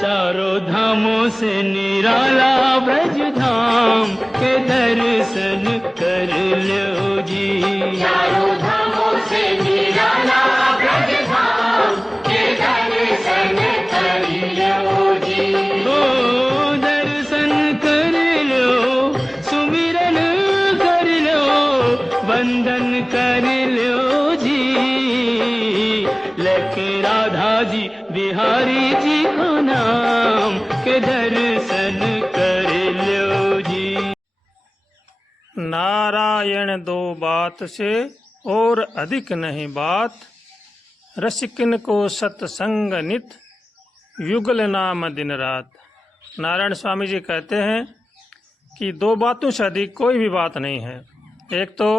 चारों धामों से निराला ब्रज धाम के दर्शन कर लो जी। चारों धामों से निराला ब्रज धाम के दर्शन कर लो जी। ओ दर्शन कर लो, सुमिरन कर लो, वंदन कर लो जी। लेके राधा जी बिहारी जी को नाम के दर्शन कर लो जी। नारायण दो बात से और अधिक नहीं बात, रसिकन को सत्संग नित, युगल नाम दिन रात। नारायण स्वामी जी कहते हैं कि दो बातों से अधिक कोई भी बात नहीं है। एक तो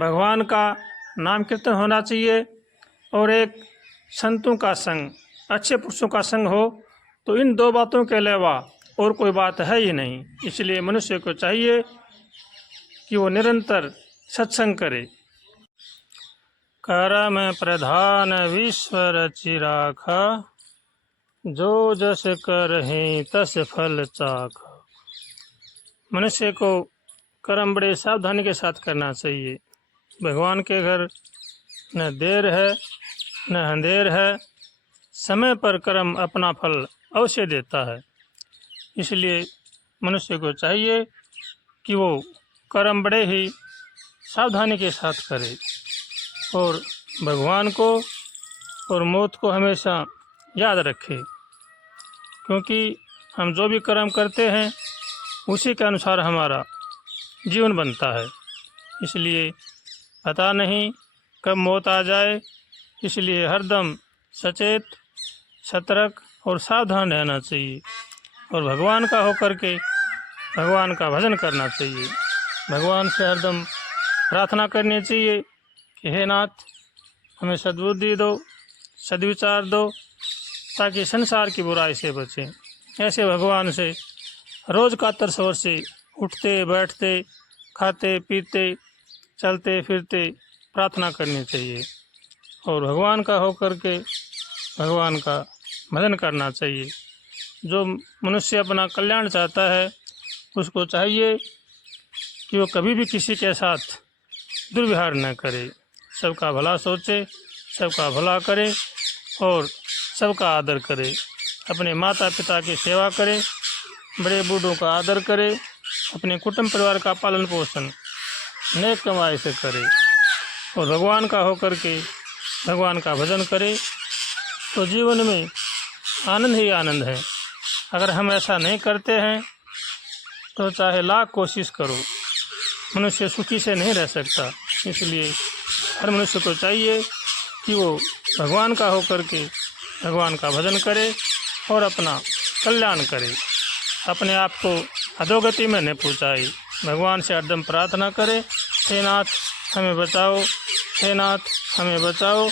भगवान का नाम कीर्तन होना चाहिए और एक संतों का संग, अच्छे पुरुषों का संग हो। तो इन दो बातों के अलावा और कोई बात है ही नहीं। इसलिए मनुष्य को चाहिए कि वो निरंतर सत्संग करे। कर्म प्रधान विश्व रचि राखा, जो जस करहिं तस फल चाखा। मनुष्य को कर्म बड़े सावधानी के साथ करना चाहिए। भगवान के घर न देर है न अंधेर है, समय पर कर्म अपना फल अवश्य देता है। इसलिए मनुष्य को चाहिए कि वो कर्म बड़े ही सावधानी के साथ करे और भगवान को और मौत को हमेशा याद रखे, क्योंकि हम जो भी कर्म करते हैं उसी के अनुसार हमारा जीवन बनता है। इसलिए पता नहीं कब मौत आ जाए, इसलिए हरदम सचेत, सतर्क और सावधान रहना चाहिए और भगवान का होकर के भगवान का भजन करना चाहिए। भगवान से हरदम प्रार्थना करनी चाहिए कि हे नाथ, हमें सद्बुद्धि दो, सद्विचार दो, ताकि संसार की बुराई से बचें। ऐसे भगवान से रोज़ कातर स्वर से उठते बैठते, खाते पीते, चलते फिरते प्रार्थना करनी चाहिए और भगवान का होकर के भगवान का भजन करना चाहिए। जो मनुष्य अपना कल्याण चाहता है उसको चाहिए कि वो कभी भी किसी के साथ दुर्व्यवहार न करे, सबका भला सोचे, सबका भला करे और सबका आदर करे। अपने माता पिता की सेवा करे, बड़े बूढ़ों का आदर करे, अपने कुटुंब परिवार का पालन पोषण नेक कमाई से करे और भगवान का होकर के भगवान का भजन करे। तो जीवन में आनंद ही आनंद है। अगर हम ऐसा नहीं करते हैं तो चाहे लाख कोशिश करो, मनुष्य सुखी से नहीं रह सकता। इसलिए हर मनुष्य को चाहिए कि वो भगवान का होकर के भगवान का भजन करे और अपना कल्याण करे, अपने आप को अधोगति में न पहुँचाए। भगवान से हरदम प्रार्थना करे, हे नाथ हमें बचाओ, हे नाथ हमें बचाओ।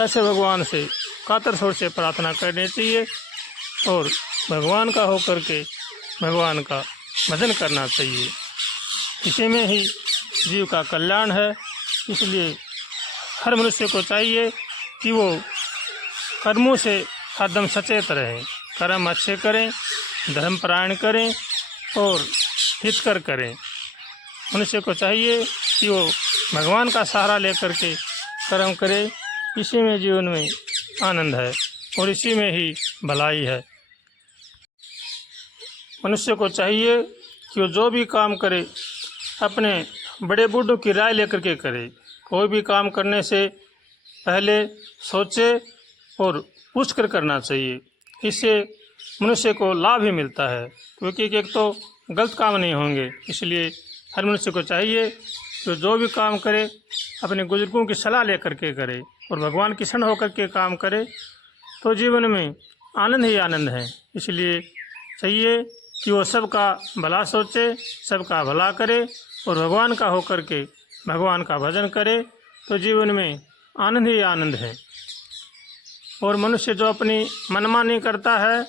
ऐसे भगवान से कातर स्वर से प्रार्थना करनी चाहिए और भगवान का होकर के भगवान का भजन करना चाहिए। इसी में ही जीव का कल्याण है। इसलिए हर मनुष्य को चाहिए कि वो कर्मों से हरदम सचेत रहें, कर्म अच्छे करें, धर्मपरायण करें और हितकर करें। मनुष्य को चाहिए कि वो भगवान का सहारा लेकर के कर्म करे। इसी में जीवन में आनंद है और इसी में ही भलाई है। मनुष्य को चाहिए कि वो जो भी काम करे अपने बड़े बूढ़ों की राय लेकर के करे। कोई भी काम करने से पहले सोचे और पूछ कर करना चाहिए। इससे मनुष्य को लाभ ही मिलता है, क्योंकि एक तो गलत काम नहीं होंगे। इसलिए हर मनुष्य को चाहिए कि जो भी काम करे अपने बुजुर्गों की सलाह लेकर के करे और भगवान की शरण होकर के काम करे, तो जीवन में आनंद ही आनंद है। इसलिए चाहिए कि वो सबका भला सोचे, सबका भला करे और भगवान का होकर के भगवान का भजन करे, तो जीवन में आनंद ही आनंद है। और मनुष्य जो अपनी मनमानी करता है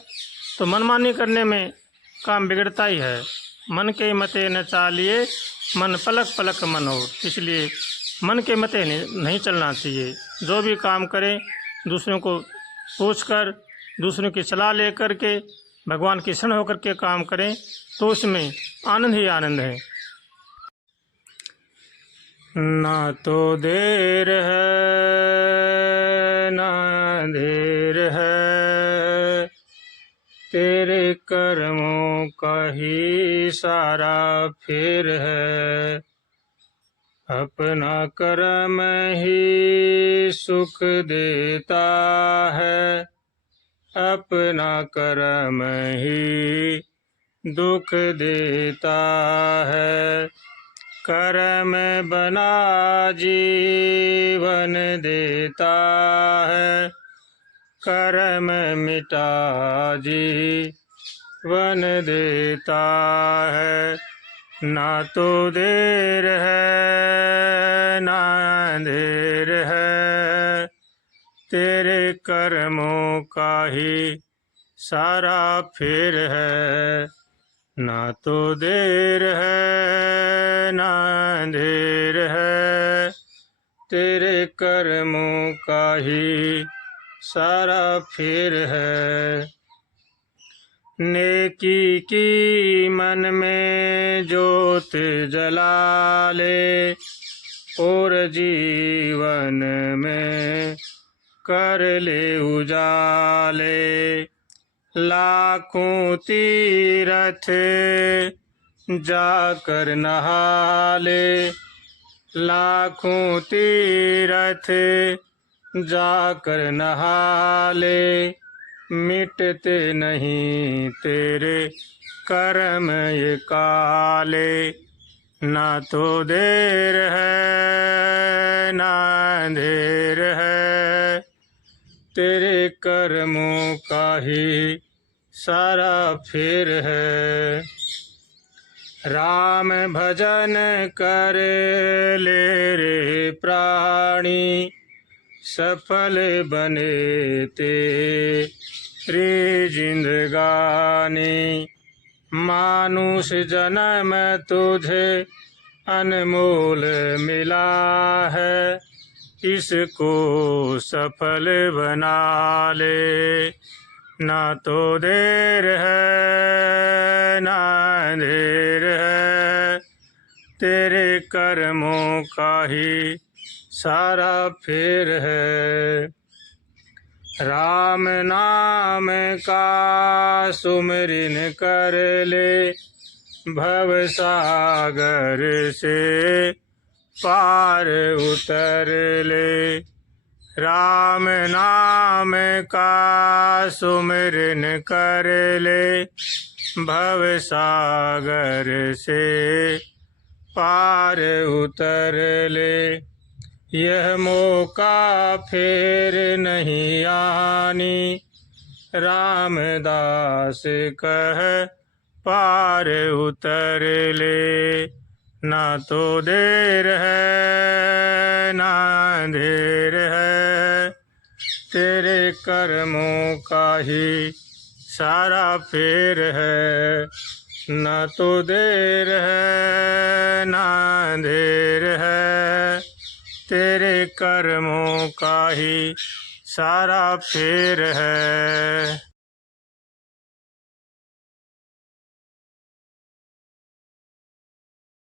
तो मनमानी करने में काम बिगड़ता ही है। मन के मते न चालिए, मन पलक पलक मनोर। इसलिए मन के मते नहीं चलना चाहिए। जो भी काम करें दूसरों को पूछकर दूसरों की सलाह लेकर के भगवान की शरण होकर के काम करें तो उसमें आनंद ही आनंद है। ना तो देर है ना अंधेर है, तेरे कर्मों का ही सारा फेर है। अपना कर्म ही सुख देता है, अपना कर्म ही दुख देता है। कर्म बना जीवन देता है, कर्म मिटा जीवन देता है। ना तो देर है ना अंधेर है, तेरे कर्मों का ही सारा फेर है। ना तो देर है ना अंधेर है, तेरे कर्मों का ही सारा फेर है। नेकी की मन में जोत जला ले, और जीवन में कर ले उजाले। लाखों तीरथ जाकर नहा ले, लाखों तीरथ जाकर नहा ले, मिटते नहीं तेरे कर्म ये काले। ना तो देर है ना अंधेर है, तेरे कर्मों का ही सारा फेर है। राम भजन कर ले रे प्राणी, सफल बने तेरी जिंदगानी। मानुष जन्म तुझे अनमोल मिला है, इसको सफल बना ले। ना तो देर है ना अंधेर है, तेरे कर्मों का ही सारा फेर है। राम नाम का सुमिरन कर ले, भव सागर से पार उतर ले। राम नाम का सुमिरन कर ले, भव सागर से पार उतर ले। यह मौका फिर नहीं आनी, रामदास कह पार उतर ले। ना तो देर है ना अंधेर है, तेरे कर्मों का ही सारा फेर है। ना तो देर है ना अंधेर है, तेरे कर्मों का ही सारा फेर है।